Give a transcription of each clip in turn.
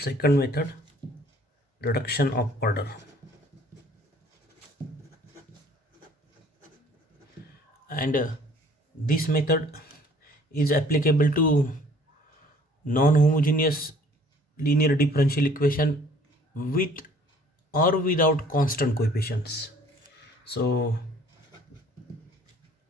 Second method, reduction of order. And this method is applicable to non-homogeneous linear differential equation with or without constant coefficients. So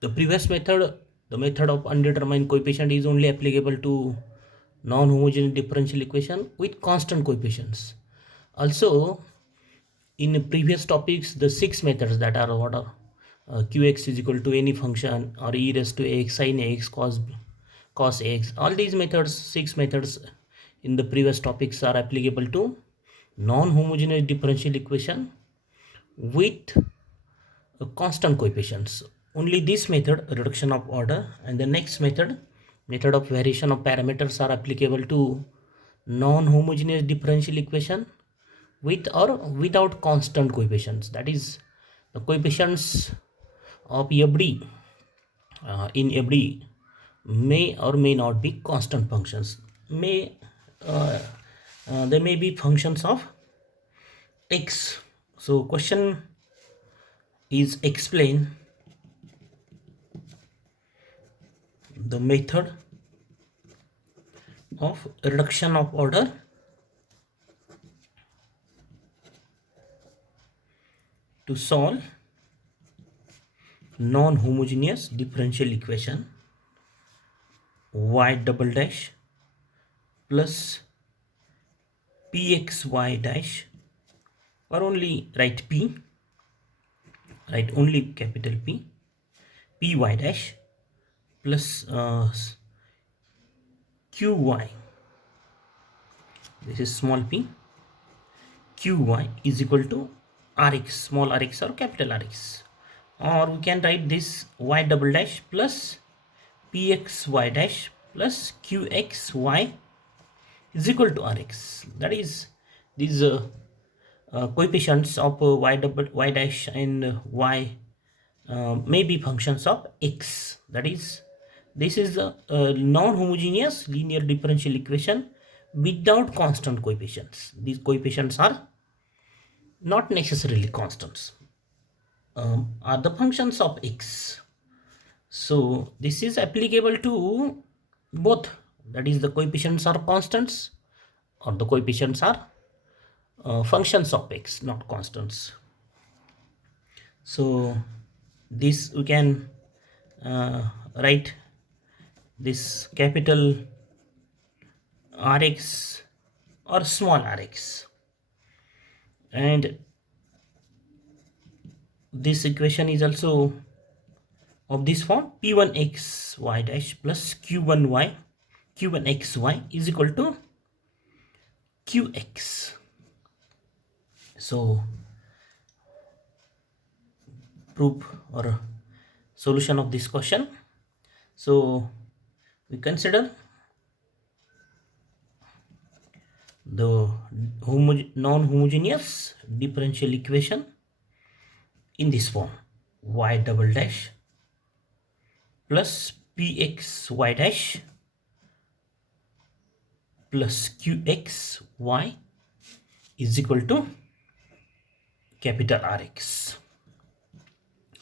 the previous method, the method of undetermined coefficient, is only applicable to non-homogeneous differential equation with constant coefficients. Also, in previous topics, the 6 methods that are what are qx is equal to any function, or e raised to x sin x cos x, all these methods, 6 methods in the previous topics, are applicable to non-homogeneous differential equation with constant coefficients. Only this method, reduction of order, and the next method, method of variation of parameters, are applicable to non-homogeneous differential equation with or without constant coefficients. That is, the coefficients of FD in FD may or may not be constant functions. They may be functions of x. So question is explain the method of reduction of order to solve non-homogeneous differential equation y double dash plus pxy dash, or only write p, write only capital P, py dash plus qy, this is small p, qy is equal to rx, small rx or capital Rx, or we can write this y double dash plus pxy dash plus qxy is equal to rx. That is, these coefficients of y dash and y may be functions of x. That is, this is a non-homogeneous linear differential equation without constant coefficients. These coefficients are not necessarily constants, are the functions of x. So this is applicable to both, that is, the coefficients are constants or the coefficients are functions of x, not constants. So this we can write this capital Rx or small rx, and this equation is also of this form: p1x y dash plus q1xy is equal to qx. So proof or solution of this question. So we consider the non-homogeneous differential equation in this form: y double dash plus pxy dash plus qxy is equal to capital Rx.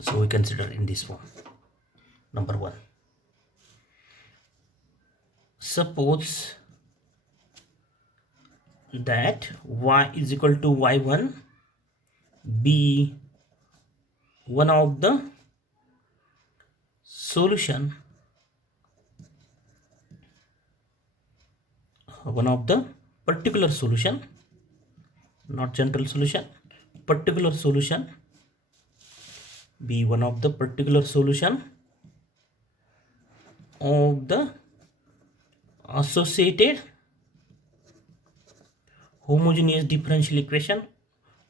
So we consider in this form. Number 1, suppose that y is equal to y1 be one of the solution, one of the particular solution, not general solution, particular solution, be one of the particular solution of the associated homogeneous differential equation.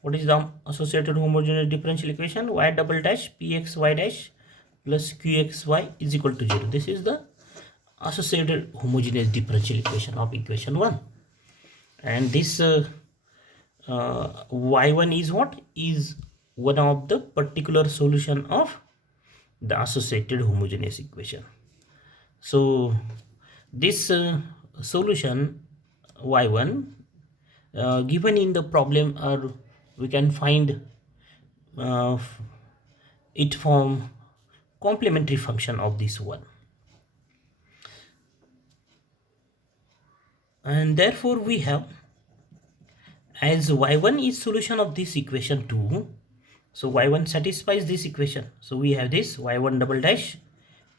What is the associated homogeneous differential equation? Y double dash pxy dash plus qxy is equal to 0. This is the associated homogeneous differential equation of equation 1, and this y1 is what? Is one of the particular solution of the associated homogeneous equation. So this solution y1 given in the problem, or we can find uh, it from complementary function of this one, and therefore we have, as y1 is solution of this equation 2, so y1 satisfies this equation, so we have this y1 double dash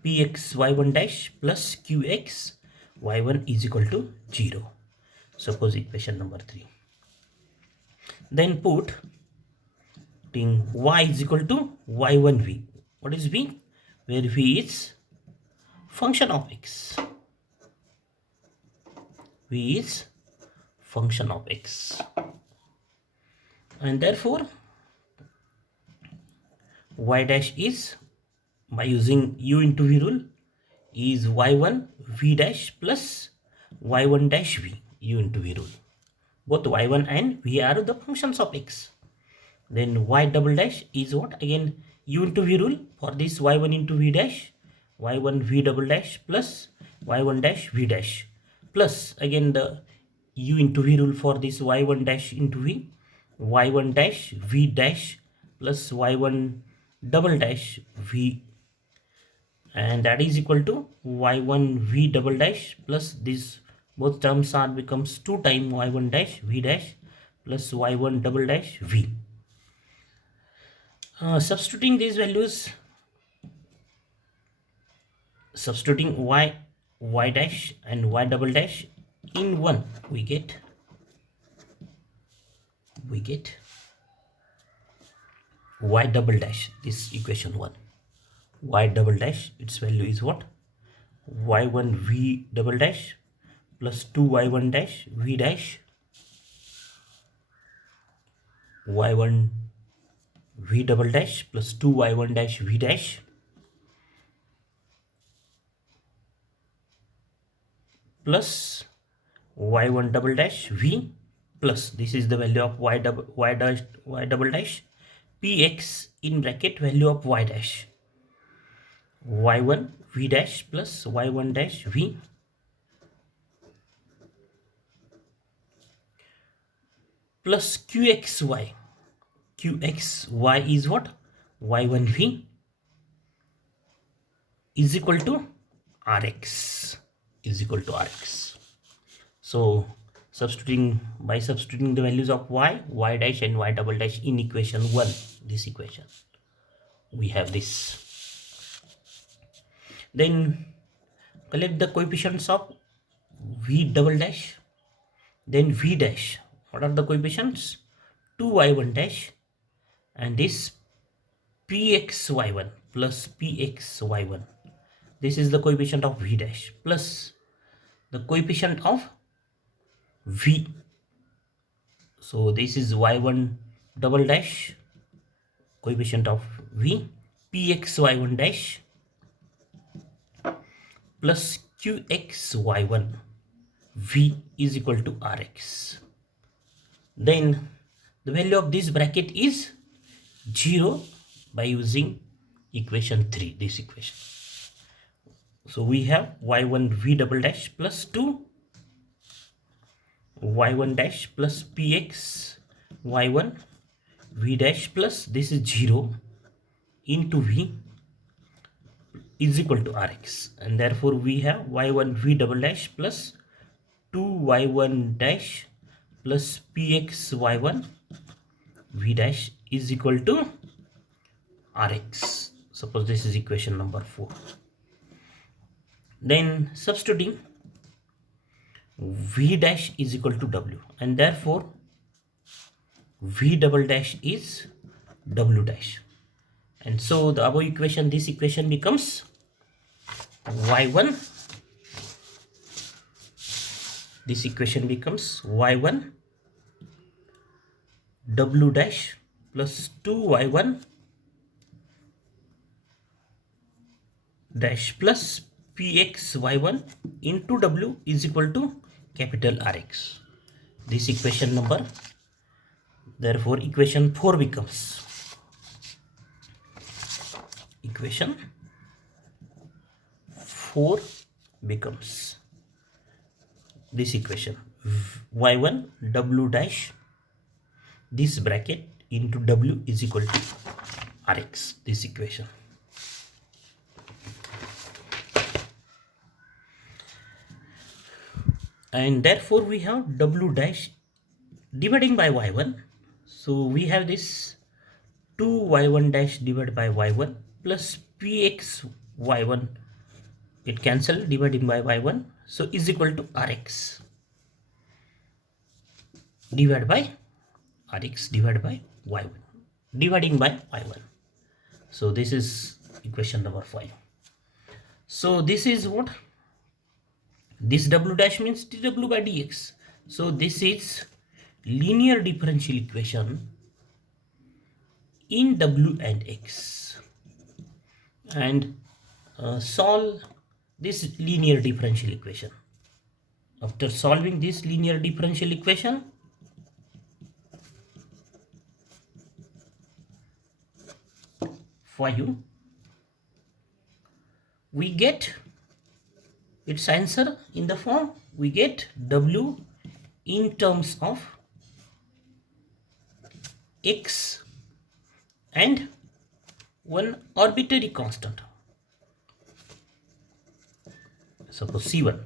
px y1 dash plus qx y1 is equal to 0. Suppose equation number 3. Then put y is equal to y1 v. What is v? Where v is function of x. V is function of x. And therefore y dash is, by using u into v rule, is y1 v dash plus y1 dash v, u into v rule. Both y1 and v are the functions of x. Then y double dash is what? Again u into v rule for this y1 into v dash, y1 v double dash plus y1 dash v dash, plus again the u into v rule for this y1 dash into v, y1 dash v dash plus y1 double dash v, and that is equal to y1 v double dash plus this, both terms are becomes 2 times y1 dash v dash plus y1 double dash v. Substituting these values, substituting y dash and y double dash in 1, we get y double dash, this equation 1, y double dash, its value is what? y1 v double dash plus 2y1 dash v dash, y1 v double dash plus 2y1 dash v dash plus y1 double dash v, plus this is the value of y double dash px in bracket value of y dash, y1 v dash plus y1 dash v plus qxy. Qxy is what? y1 v is equal to rx, is equal to rx. So by substituting the values of y dash and y double dash in equation 1, this equation, we have this. Then collect the coefficients of v double dash, then v dash. What are the coefficients? 2y1 dash and this pxy1 plus pxy1. This is the coefficient of v dash plus the coefficient of v. So this is y1 double dash, coefficient of v, pxy1 dash plus qxy1 v is equal to rx. Then the value of this bracket is 0 by using equation 3, this equation. So we have y1 v double dash plus 2 y1 dash plus px y1 v dash plus this is 0 into v is equal to rx, and therefore we have y1 v double dash plus 2 y1 dash plus px y1 v dash is equal to rx. Suppose this is equation number 4. Then substituting v dash is equal to w, and therefore v double dash is w dash, and so the above equation, this equation becomes y1, this equation becomes y1 w dash plus 2y1 dash plus pxy1 into w is equal to capital Rx. This equation number, therefore equation 4 becomes, equation 4 becomes this equation, y1 w dash this bracket into w is equal to rx, this equation. And therefore we have w dash dividing by y1. So we have this 2y1 dash divided by y1 plus px y1, it cancel dividing by y1, so is equal to rx divided by rx divided by y1 dividing by y1. So this is equation number 5. So this is what this w dash means dw by dx. So this is linear differential equation in w and x. And solve this linear differential equation. After solving this linear differential equation, for you, we get its answer in the form, we get w in terms of x and one arbitrary constant, suppose c1,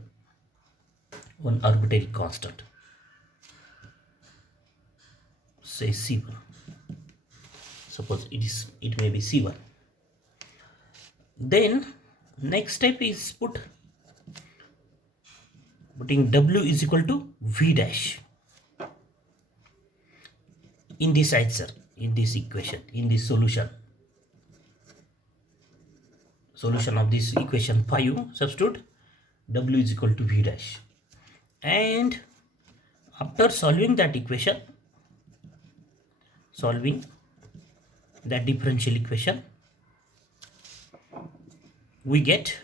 one arbitrary constant, say c1, suppose it may be c1. Then next step is putting w is equal to v dash in this answer, in this equation, in this solution of this equation 5, substitute w is equal to v dash. And after solving that equation, solving that differential equation, we get,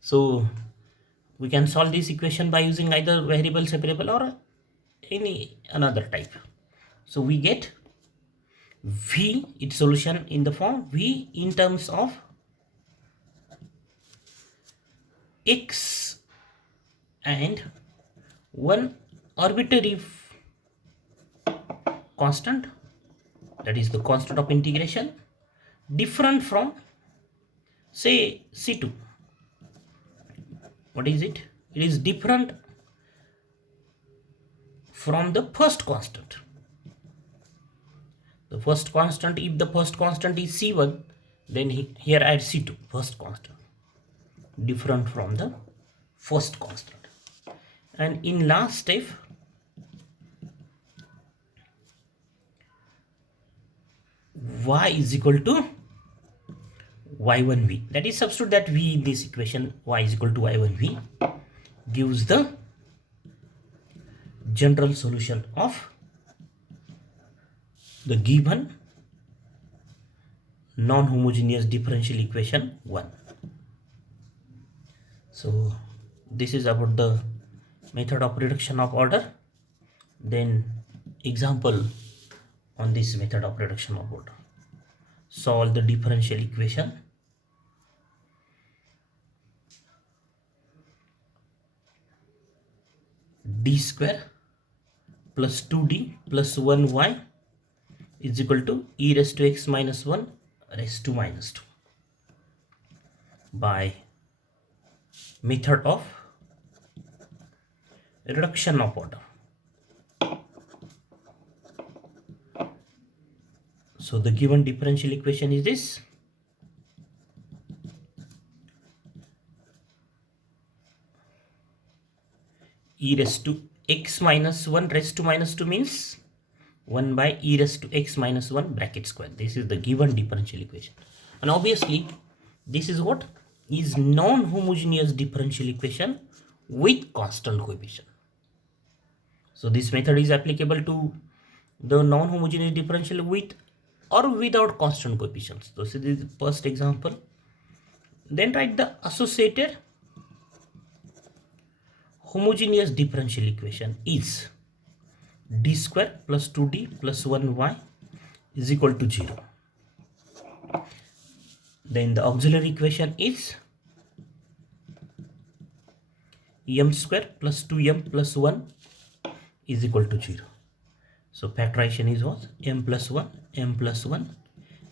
so we can solve this equation by using either variable separable or any another type. So we get v, its solution in the form v in terms of x and one arbitrary constant, that is the constant of integration, different from say c2. What is it? It is different from the first constant. The first constant, if the first constant is c1, then here add c2, first constant, different from the first constant. And in last step, y is equal to y1v, that is substitute that v in this equation, y is equal to y1v, gives the general solution of the given non-homogeneous differential equation 1. So this is about the method of reduction of order. Then example on this method of reduction of order. Solve the differential equation. D square plus 2d plus 1y is equal to e raised to x minus 1 raised to minus 2 by method of reduction of order. So the given differential equation is this. E raised to x minus 1 raised to minus 2 means 1 by e raised to x minus 1 bracket square. This is the given differential equation. And obviously this is what is non-homogeneous differential equation with constant coefficient. So this method is applicable to the non-homogeneous differential with or without constant coefficients. So this is the first example. Then write the associated homogeneous differential equation is d square plus 2d plus 1y is equal to 0. Then the auxiliary equation is m square plus 2m plus 1 is equal to 0. So factorization is what? M plus 1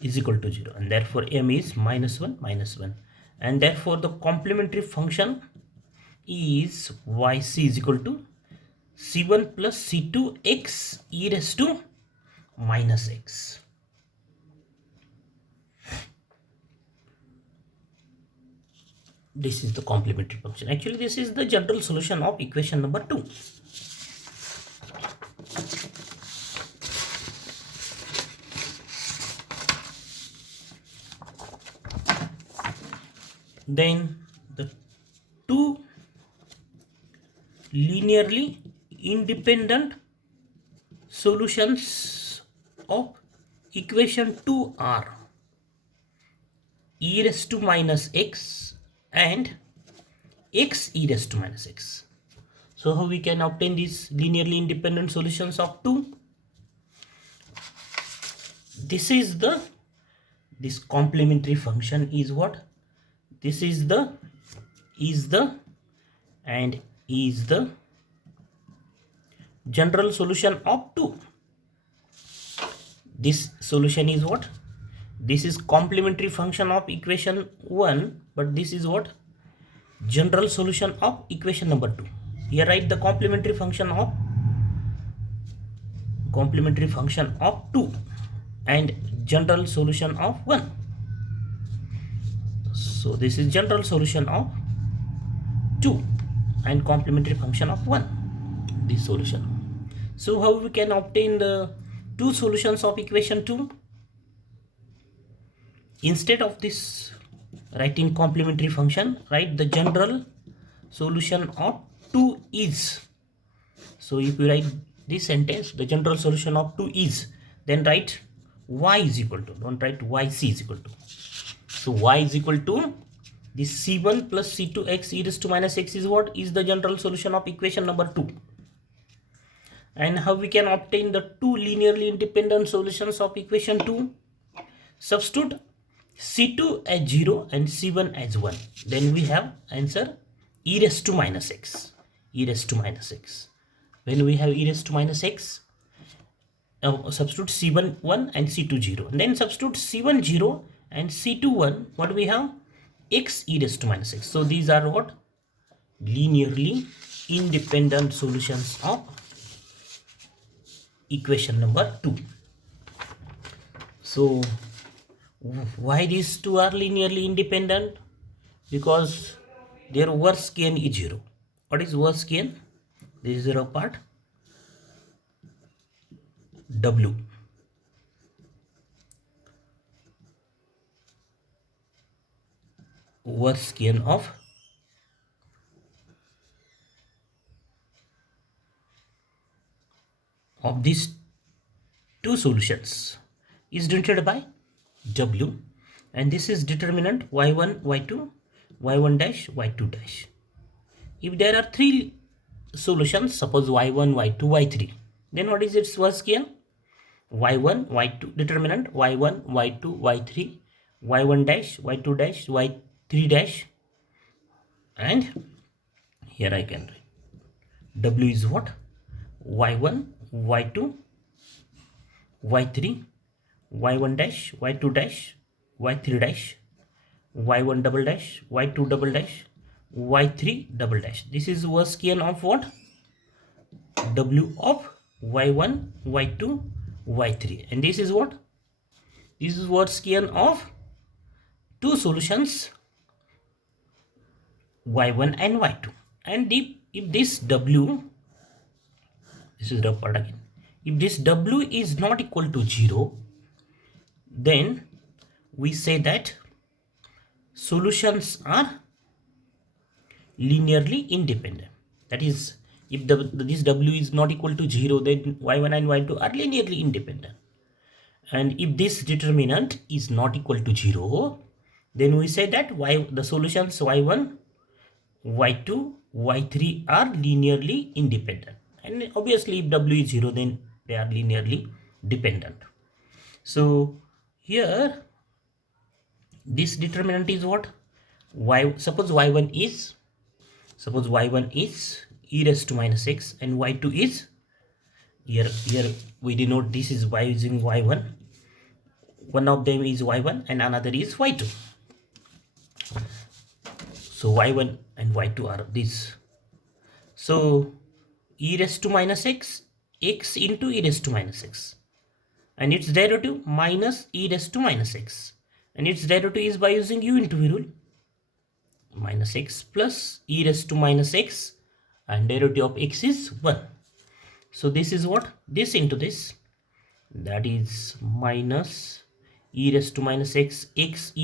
is equal to 0, and therefore m is minus 1. And therefore the complementary function is yc is equal to c1 plus c2 x e raised to minus x. This is the complementary function. Actually, this is the general solution of equation number 2. Then the two linearly independent solutions of equation 2 are e raised to minus x and x e raised to minus x. So how we can obtain these linearly independent solutions of 2? This complementary function is what? This is the general solution of 2. This solution is what? This is complementary function of equation 1, but this is what? General solution of equation number 2. Here write the complementary function of 2 and general solution of 1. So this is general solution of 2 and complementary function of 1, this solution. So how we can obtain the two solutions of equation 2? Instead of this writing complementary function, write the general solution of 2 is. So if you write this sentence, the general solution of 2 is, then write y is equal to, don't write yc is equal to. So y is equal to this c1 plus c2 x e raised to minus x is what? Is the general solution of equation number 2. And how we can obtain the two linearly independent solutions of equation 2? Substitute c2 as 0 and c1 as 1. Then we have answer e raised to minus x. When we have e raised to minus x, substitute c1 1 and c2 0. And then substitute c1 0 and c2 1. What we have? X e raised to minus x. So these are what? Linearly independent solutions of equation number 2. So why these two are linearly independent? Because their worst gain is 0. What is worst gain? This is 0 part w. Worst gain of these two solutions is denoted by w, and this is determinant y1 y2 y1 dash y2 dash. If there are three solutions, suppose y1 y2 y3, then what is its worst gain? y1 y2 determinant y1 y2 y3 y1 dash y2 dash y3 dash, and here I can write w is what? y1 y2 y3 y1 dash y2 dash y3 dash y1 double dash y2 double dash y3 double dash. This is worst gain of what? W of y1 y2 y3, and this is what? This is worst gain of two solutions y1 and y2. And if this w, this is the part again, if this w is not equal to 0, then we say that solutions are linearly independent. That is, if this w is not equal to 0, then y1 and y2 are linearly independent. And if this determinant is not equal to 0, then we say that the solutions y1 y2 y3 are linearly independent. And obviously if w is 0, then they are linearly dependent. So here this determinant is what? Suppose y1 is Suppose y1 is e raised to minus x and y2 is, here we denote this is y using y1. One of them is y1 and another is y2. So y1 and y2 are this. So e raised to minus x, x into e raised to minus x, and its derivative minus e raised to minus x, and its derivative is by using u into v rule, minus x plus e raised to minus x, and derivative of x is 1. So this is what? This into this, that is minus e raised to minus x, x e